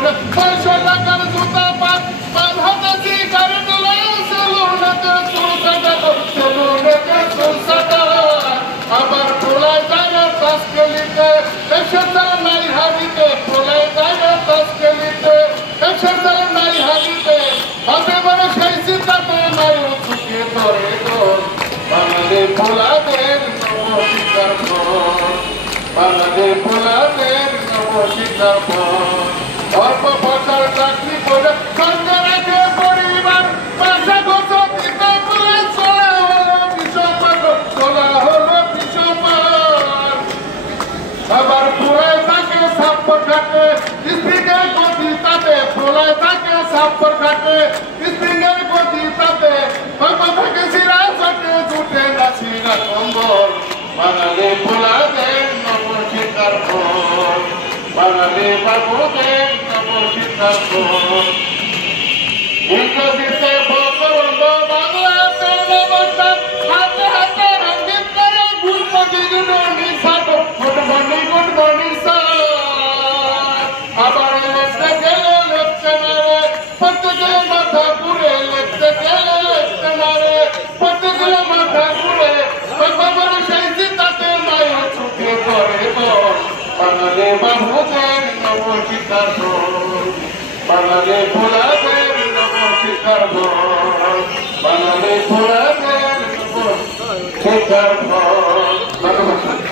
500 টাকার জুতা পান হাতে সিগারেট লয়ে সেলুনেতে চুল কাটাতো সেলুনেতে চুল কাটা আবার পোলায় যায় তাসকেলিতে একসাথে নাই হাবিতে পোলায় যায় তাসকেলিতে একসাথে নাই হাবিতে হাতে বড় সেই চিন্তাতে নাই চুকে ধরে গো বাঙালি পোলাদের নবশিকার পর বাঙালি পোলাদের নবশিকার পর অল্প বছর চাকরি করে সরকারকে পরিবার পাশা গত দিতে বলে চলা হলো বিষপাত আবার পোলায় থাকে সাপ্পর ঘাটে স্প্রিংয়ের গতি তাতে পোলায় থাকে সাপ্পর ঘাটে স্প্রিংয়ের গতি তাতে অল্প থাকে সিরা চটে জুটে না সিরা কম্বল বাঙালি পোলাদের নবশিকার পর বাঙালি বাবুদের নবশিকার পর ইংরেজিতে বঙ্গবন্ধ বাংলাতে নমস্কার হাতে হাতে রঙিন করে গুড মর্নিং স্যার আবার লেখতে গেলে লেখতে মারে প্রত্যেকে মাথা ঘুরে লেখতে গেলে লেখতে মারে প্রত্যেকে মাথা ঘুরে বাবার সেই চিন্তাতে মায়ের চোখে করে বল বাঙালি বাবুদের নবশিকার পর বাঙালি পোলাদের নবশিকার পর বাঙালি পোলাদের নবশিকার পর